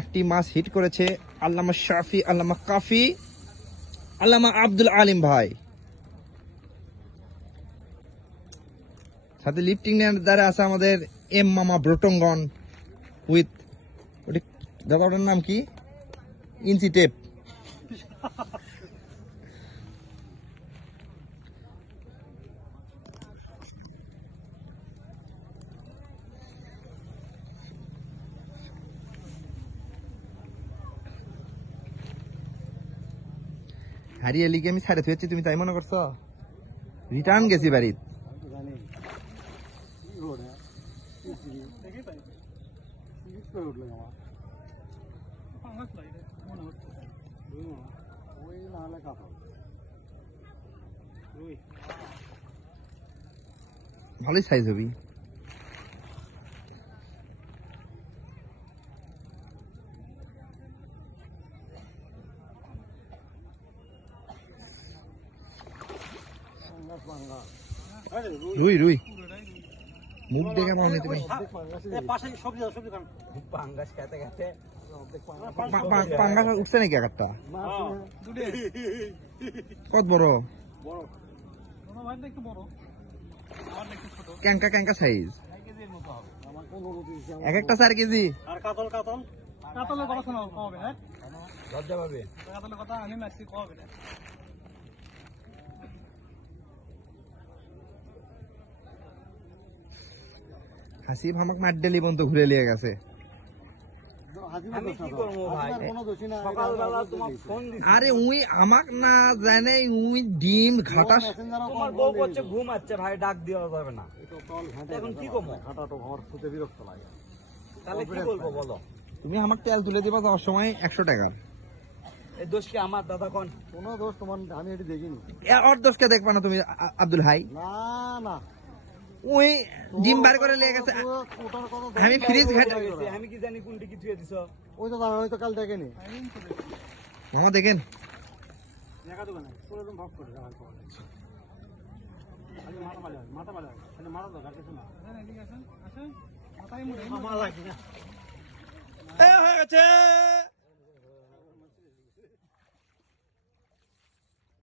একটি মাছ হিট করেছে আল্লামা শাফি, আল্লামা কাফি, আল্লামা আব্দুল আলিম ভাই। সাথে লিফটিং দ্বারা আছে আমাদের এম মামা ব্রোটঙ্গন উইথ দাদা ওটার নাম কি, ইঞ্চি টেপ। হারিয়ে লিগে আমি ছাড়ে থুয়েছি, তুমি তাই মনে করছো? রিটার্ন গেছি বাড়ি। ভালোই সাইজ হবি। রুই রুই মুখ দেখে পাওনি তুমি। পাঙ্গাস উঠছে নাকি একটা? কত বড়? ক্যাঙ্কা ক্যাঙ্কা সাইজ, এক একটা 4 কেজি। কাতলের কথা শোনাও, কবে হ্যাঁ লজ্জা পাবে কাতলের কথা, আমি মারছি কবে না। হাসিব আমাকে মার ডেলি বন্ধ ঘুরে লিয়ে গেছে। আরে উই আমাক না জানে, উই ডিম ঘাটা তোমার বউ করছে ঘুমাচ্ছে ভাই, ডাক দেওয়া যাবে না এখন কি করবো, ঘাটাটা ঘর শুতে বিরক্ত লাগে। তাহলে কি বলবো বলো? তুমি আমাকে তেল তুলে দিবা যাওয়ার সময় 100 টাকা। এই দোষ কি আমার দাদা? কোন কোনো দোষ তোমার, আমি এটি দেখিনি। ওর দোষকে দেখবা না তুমি আব্দুল ভাই। না না, ওই ডিম বার করে লিয়ে গেছে, আমি ফ্রিজ ঘাটে। আমি কি জানি কোনটি কি থুয়ে দিছ? ওই তো জানা, ওই তো কাল দেখেনি। মামা দেখেন হয়ে গেছে।